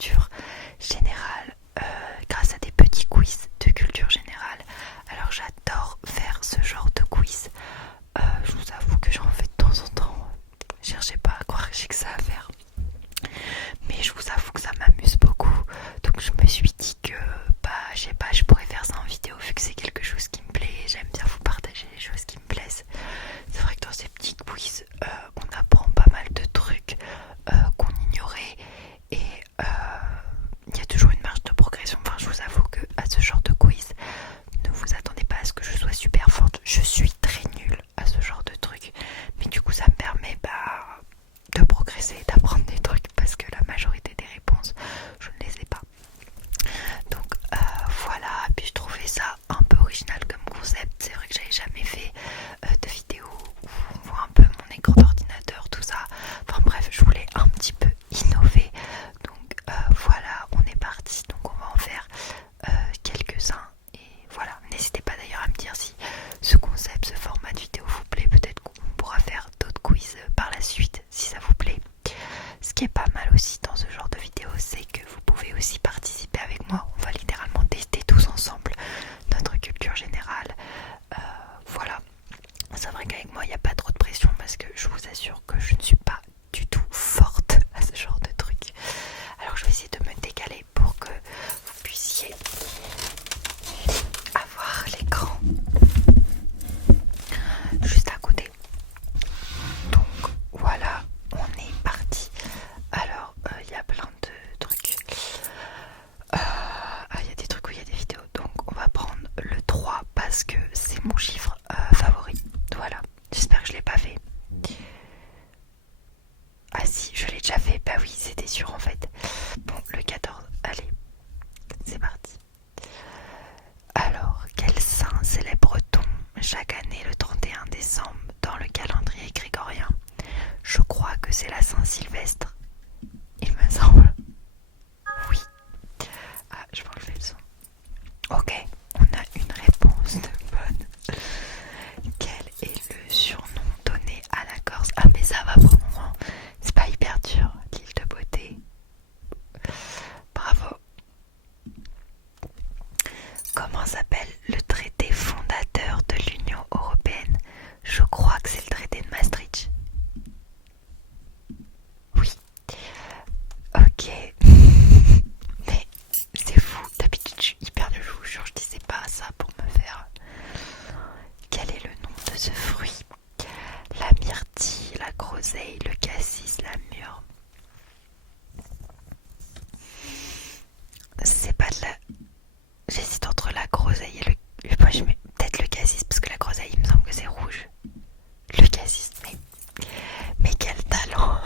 culture générale grâce à des petits quiz de culture générale. Alors j'adore faire ce genre de quiz. Je vous avoue que j'en fais de temps en temps. Cherchez pas à croire que j'ai que ça à faire. Mais je vous avoue que ça m'amuse beaucoup. Donc je me suis dit que je sais pas, je pourrais faire ça en vidéo vu que c'est quelque chose qui me plaît. J'aime bien vous partager les choses qui me plaisent. C'est vrai que dans ces petits quiz, on apprend pas mal de trucs qu'on ignorait. Et il y a toujours une marge de progression. Enfin, je vous avoue que à ce genre de quiz, ne vous attendez pas à ce que je sois super forte. Je suis très nulle à ce genre de trucs. Mais du coup, ça me permet de progresser et d'apprendre des trucs parce que la majorité des réponses, je ne les ai pas. Donc voilà, puis je trouvais ça un peu original comme concept. C'est vrai que j'avais jamais fait de vidéo où on voit un peu mon écran d'ordinateur, tout ça. Enfin bref, je voulais un petit peu innover. Donc voilà, on est parti. Donc on va en faire quelques-uns. Et voilà, n'hésitez pas d'ailleurs à me dire si ce concept, ce format de vidéo vous plaît. Peut-être qu'on pourra faire d'autres quiz par la suite si ça vous plaît. Ce qui est pas mal aussi dans ce genre de vidéo, c'est que vous pouvez aussi participer avec moi. On va littéralement tester tous ensemble notre culture générale. Voilà. C'est vrai qu'avec moi, il n'y a pas trop de pression parce que je vous assure que je ne suis pas du tout forte à ce genre de truc. Alors je vais essayer de me décaler pour que vous puissiez avoir l'écran juste à côté. Donc voilà, on est parti. Alors il y a plein de trucs. Il y a des trucs où il y a des vidéos. Donc on va prendre le 3 parce que c'est mon chiffre favori. Voilà, j'espère que je l'ai pas fait. Ah si, je l'ai déjà fait. Bah oui, c'était sûr en fait. Bon, le 14, allez, c'est parti. Alors, quel saint célèbre-t-on chaque année le 31 décembre dans le calendrier grégorien? Je crois que c'est la Saint-Sylvestre, il me semble. Oui. Ah, je vais enlever le son. Ok, on a une réponse de bonne. Quel est le surnom donné à la Corse? Ah mais ça va pour le moment. C'est pas hyper dur, l'île de beauté. Bravo. Comment s'appelle le traité fondateur de l'Union européenne? Je crois que c'est le traité de Maastricht. Oui. Ok. Mais c'est fou. D'habitude, je suis hyper nulle. Je vous jure, je disais pas ça pour me faire. Quel est le nom de ce fruit? La myrtille, la groseille, le cassis, la mûre. C'est pas de la... J'hésite entre la groseille et le... Moi, je mets peut-être le cassis parce que la groseille, il me semble que c'est rouge. Le cassis, mais quel talent.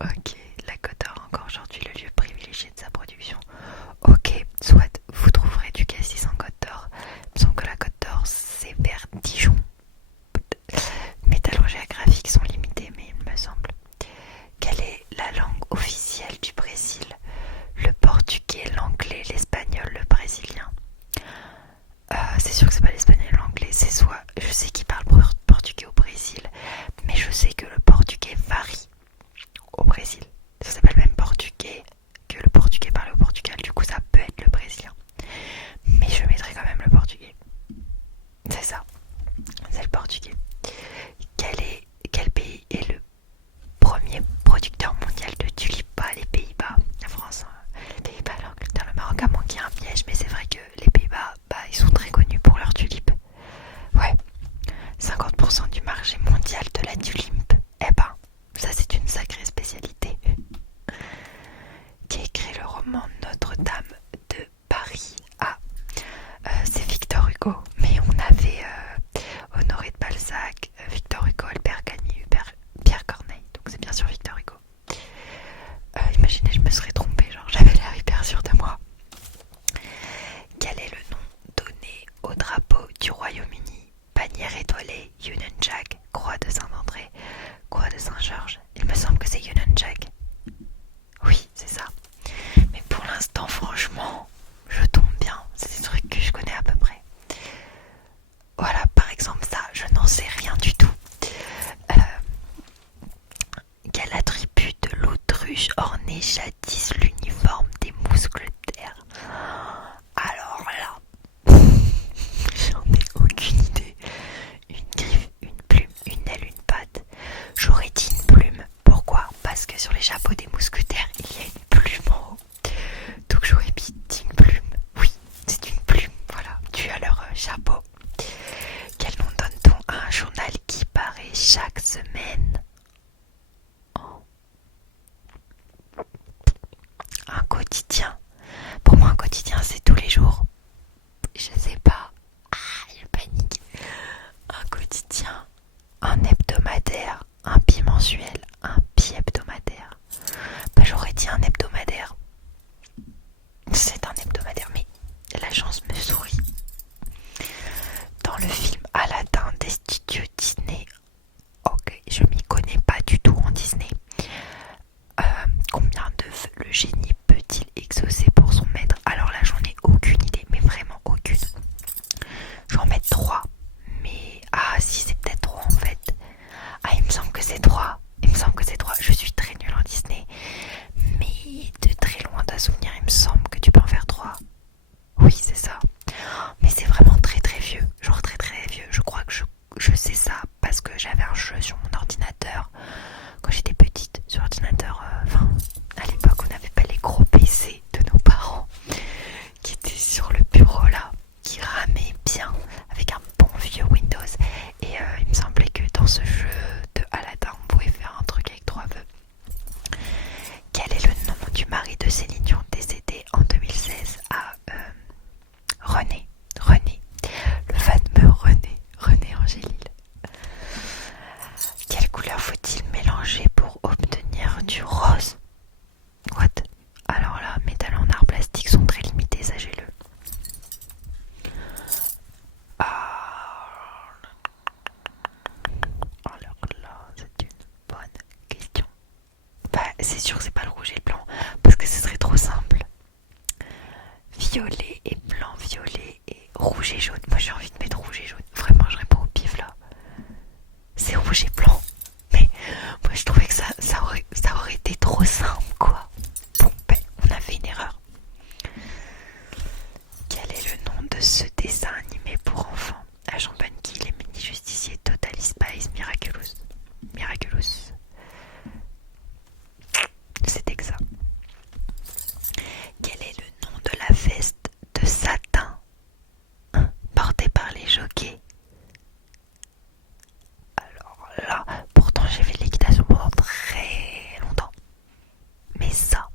Ok, la Côte d'Or encore aujourd'hui le lieu privilégié de sa production. Ok, soit vous trouverez du cassis en Côte d'Or. Il me semble que la Côte d'Or c'est vers Dijon. Mes talents géographiques sont limités, mais il me semble. Quelle est la langue officielle du Brésil? Le portugais, l'anglais, l'espagnol, le brésilien. C'est sûr que c'est pas l'espagnol et l'anglais, c'est soit... Je sais qu'ils parlent portugais au Brésil, mais je sais que le portugais varie au Brésil. Ça s'appelle même portugais que le portugais parlé au Portugal, du coup ça peut être le brésilien. Mais je mettrai quand même le portugais. C'est ça, c'est le portugais. Quel pays est le premier producteur mondial de tulipes? Pas les Pays-Bas, la France, les Pays-Bas, l'Angleterre, le Maroc a manqué un piège, mais c'est vrai que les Pays-Bas, ils sont très connus pour leurs tulipes. Ouais, 50% du marché mondial de la tulipe. Eh ben, ça c'est une sacrée spécialité. Qui a écrit le roman Notre-Dame de Paris? Ah, c'est Victor Hugo, mais on avait Honoré de Balzac, Victor Hugo, Albert Camus, Pierre Corneille, donc c'est bien sûr Victor Hugo. Imaginez, je me serais trompée, genre j'avais l'air hyper sûre de moi. Quel est le nom donné au drapeau du Royaume-Uni? Bannière étoilée, Union Jack, croix de Saint-André, croix de Saint-Georges. Il me semble que c'est Union Jack. Oui, c'est ça. Mais pour l'instant, franchement, portait jadis l'uniforme des mousquetaires. Alors là, j'en ai aucune idée. Une griffe, une plume, une aile, une patte. J'aurais dit une plume. Pourquoi? Parce que sur les chapeaux des mousquetaires, il y a une plume en haut. Donc j'aurais dit une plume. Oui, c'est une plume. Voilà, dû à leur chapeau. Quel nom donne-t-on à un journal qui paraît chaque semaine? Un quotidien. Pour moi, un quotidien, c'est tous les jours. Je sais pas. Ah, je panique. Un quotidien, un hebdomadaire, un bimensuel, un bi-hebdomadaire. Bah, j'aurais dit un hebdomadaire. C'est un hebdomadaire, mais la chance me sourit. Dans le film Aladdin des studios Disney, ok, je m'y connais pas du tout en Disney. Combien d'œufs le génie peut-il exaucer pour son maître? Alors là, j'en ai aucune idée, mais vraiment aucune. Je vais en mettre 3. Mais ah si, c'est peut-être 3 en fait. Ah, il me semble que c'est 3. Il me semble que c'est 3. Je suis très nulle en Disney. Mais de très loin d'un souvenir, il me semble que tu peux en faire 3. Oui, c'est ça. Mais c'est vraiment très très vieux. Genre très très vieux. Je crois que je sais ça parce que j'avais un jeu sur mon ordinateur quand j'étais petite. Sur ordinateur, à l'époque, on n'avait pas les gros PC de nos parents qui étaient sur le bureau là, qui ramaient bien avec un bon vieux Windows. Et il me semblait que dans ce jeu de Aladdin, on pouvait faire un truc avec 3 vœux. Quel est le nom du mari de Céline Dion décédé en 2016 à René, le fameux René Angélil. Quelle couleur faut-il mélanger pour obtenir du rose? What? Alors là, métal en art plastique sont très limités, sachez-le. Alors là, c'est une bonne question. Bah, c'est sûr que c'est pas le rouge et le blanc, parce que ce serait trop simple. Violet et blanc, violet et rouge et jaune. Moi j'ai envie de mettre rouge et jaune. Vraiment, je réponds au pif là. C'est rouge et blanc. Mais moi je trouvais que ça aurait été trop simple quoi. Bon, ben, on a fait une erreur. Quel est le nom de ce dessin animé pour enfants? Agent Bunky, les mini-justiciers, Totally Spies, Miraculous. C'était que ça. Quel est le nom de la veste de satin portée par les jockeys? Alors là, pourtant j'ai fait de l'équitation pendant très longtemps. Mais ça,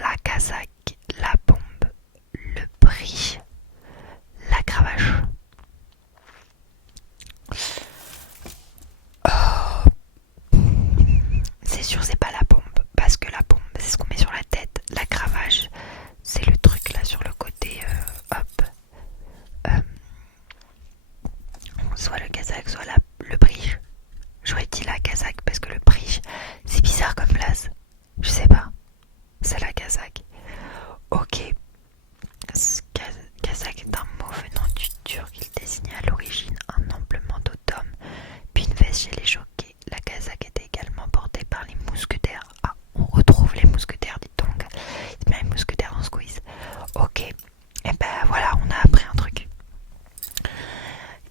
la casaque, la bombe, le brie, la cravache. C'est sûr, c'est pas la bombe, parce que la bombe, c'est ce qu'on met sur la tête. La cravache, c'est le truc là sur le côté, hop. Soit le casaque, soit le bridge. J'aurais dit la casaque parce que le bridge, c'est bizarre comme place. Je sais pas. C'est la casaque. Ok. Casaque est un mot venant du turc. Il désignait à l'origine un ample manteau d'homme, puis une veste chez les jockeys. La casaque était également portée par les mousquetaires. Ah, on retrouve les mousquetaires, dites donc. C'est bien les mousquetaires en squeeze. Ok. Et ben voilà, on a appris un truc.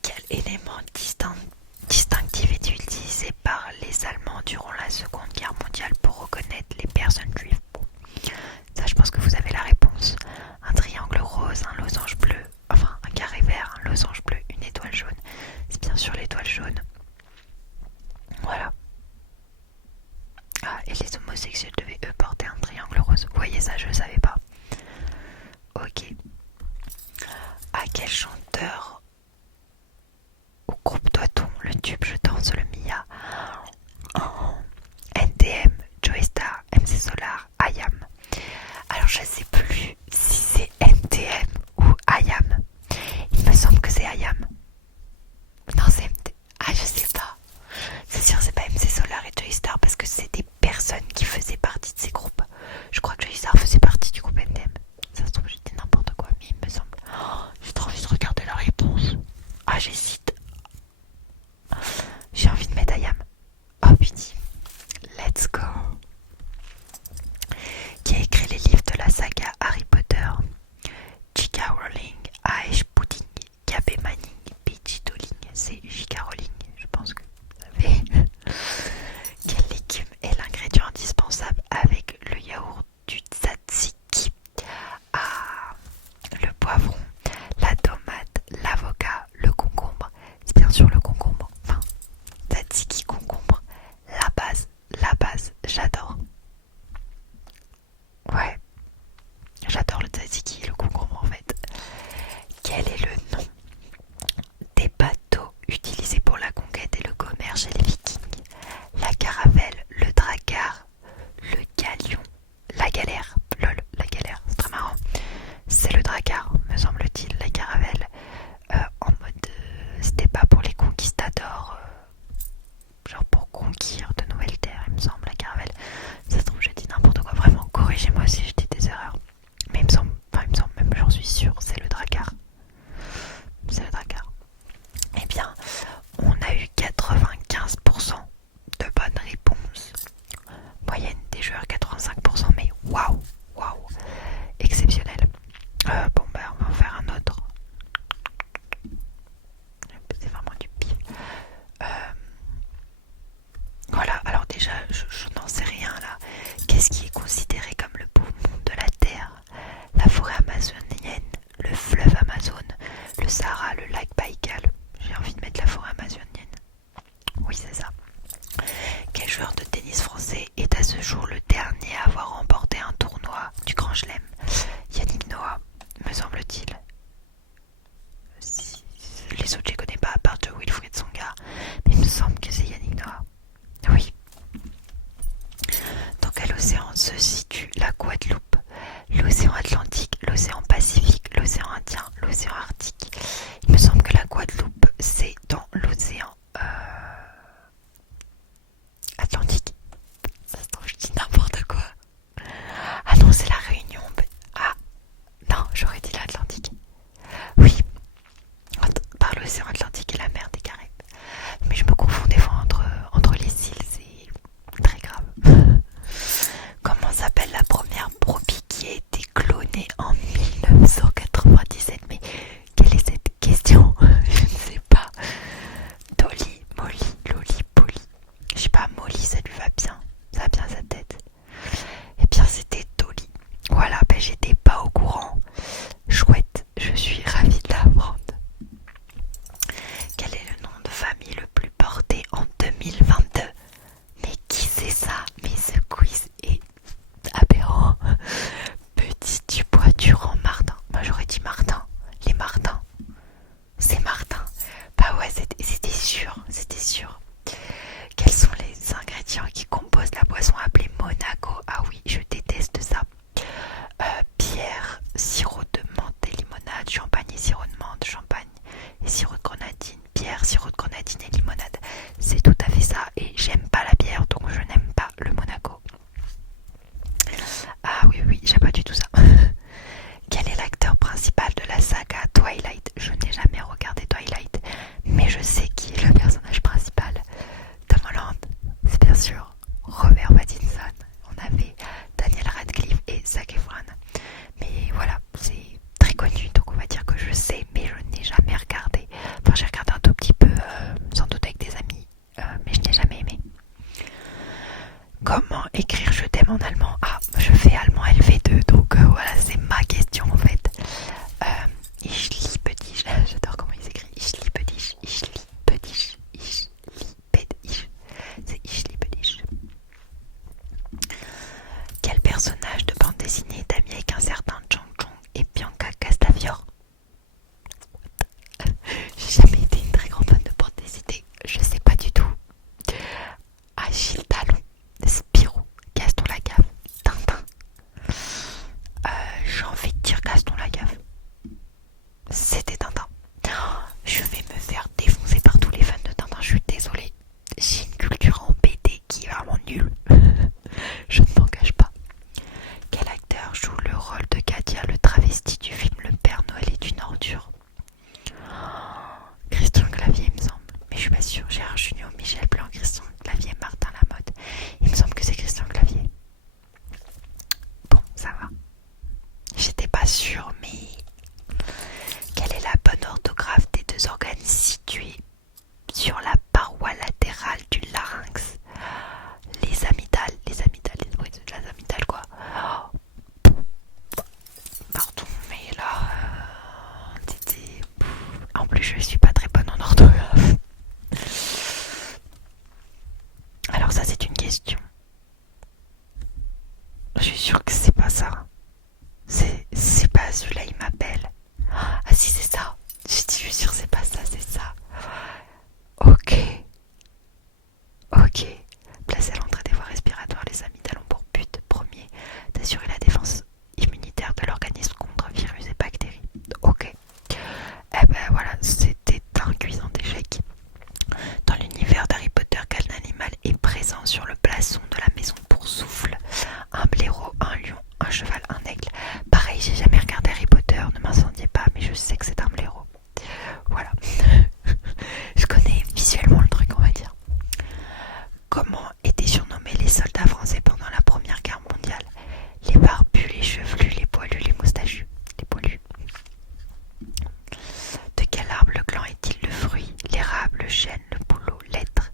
Quel élément distinctif est utilisé par les Allemands durant la Seconde Guerre mondiale pour reconnaître les personnes juives? Bon, ça je pense que vous avez la réponse. Un triangle rose, un losange bleu, enfin un carré vert, un losange bleu, une étoile jaune. C'est bien sûr l'étoile jaune. Voilà. Ah, et les homosexuels devaient eux porter un triangle rose. Vous voyez ça, je ne savais pas. Ok. À quel chanteur ou groupe doit-on le tube Je danse le Mia? NTM, Joey Star, MC Solar, IAM. Alors je sais plus si c'est NTM ou IAM. Il me semble que c'est IAM. Non, c'est MT. Ah, je sais pas. C'est sûr, c'est pas MC Solar et Joey Star parce que c'est des personnes qui faisaient partie de ces groupes. Je crois que Joey Star faisait partie du groupe NTM. Ça se trouve, j'ai dit n'importe quoi, mais il me semble. Oh, j'ai trop envie de regarder la réponse. Ah, j'hésite. J'ai envie de mettre IAM. Oh putain. Let's go. personnage de bande dessinée est ami avec un certain Chong Chong et Bianca Castafiore? J'ai jamais été une très grande fan de bande dessinée, je sais pas du tout. Achille Talon, Spirou, Gaston Lagaffe, Tintin. J'ai envie de dire Gaston Lagaffe. C'était Tintin. Je vais me faire défoncer par tous les fans de Tintin, je suis désolée. J'ai une culture en BD qui est vraiment nulle. Je ne m'engage pas. Quel acteur joue le rôle de Katia, le travesti du film Le Père Noël est une ordure? Christian Clavier, il me semble. Mais je suis pas sûre. Gérard Jugnot, Michel Blanc, Christian Clavier, Martin Lamotte. Il me semble que c'est Christian Clavier. Bon, ça va. J'étais pas sûre, mais... Quelle est la bonne orthographe des deux organes situés sur la paroi latérale du larynx? Les amygdales, oui, c'est de la amygdale quoi. Pardon, mais là, en plus je suis pas très bonne en orthographe. Alors ça c'est une question. Je suis sûre que c'est pas ça. C'est pas celui-là, il m'appelle. Ah si c'est ça. Je suis sûre que c'est pas ça, c'est ça. Ok. Placé à l'entrée des voies respiratoires, les amygdales ont pour but premier d'assurer la défense immunitaire de l'organisme contre virus et bactéries. Ok. Eh ben voilà, c'était un cuisant d'échecs. Dans l'univers d'Harry Potter, quel animal est présent sur le blason de la maison pour souffle? Un blaireau, un lion, un cheval, un aigle. Pareil, j'ai jamais regardé Harry Potter, ne m'incendiez pas, mais je sais que c'est un blaireau. Voilà. Je connais visuellement le truc, on va dire. Comment étaient surnommés les soldats français pendant la Première Guerre mondiale? Les barbus, les chevelus, les poilus, les moustachus. Les poilus. De quel arbre le gland est-il le fruit? L'érable, le chêne, le bouleau, l'être.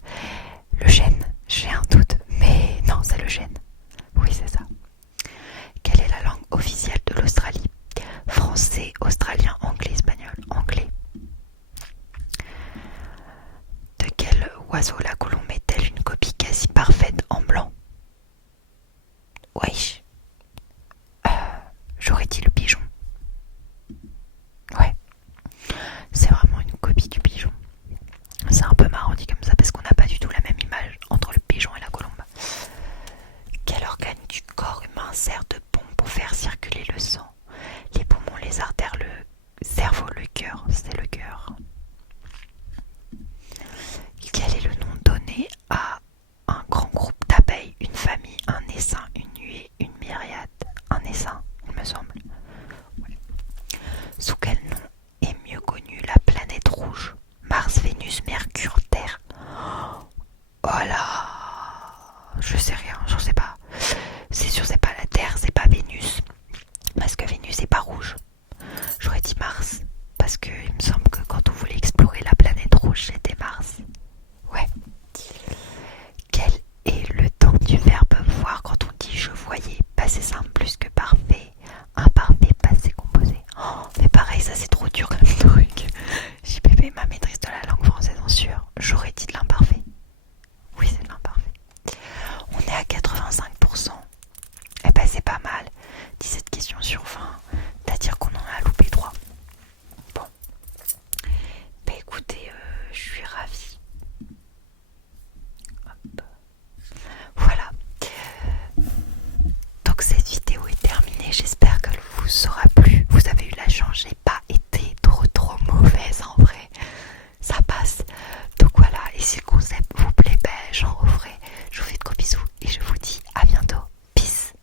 Le chêne, j'ai un doute, mais non, c'est le chêne. Oui, c'est ça. Quelle est la langue officielle de l'Australie? Français, australien, anglais, espagnol. Anglais. De quel oiseau la couleur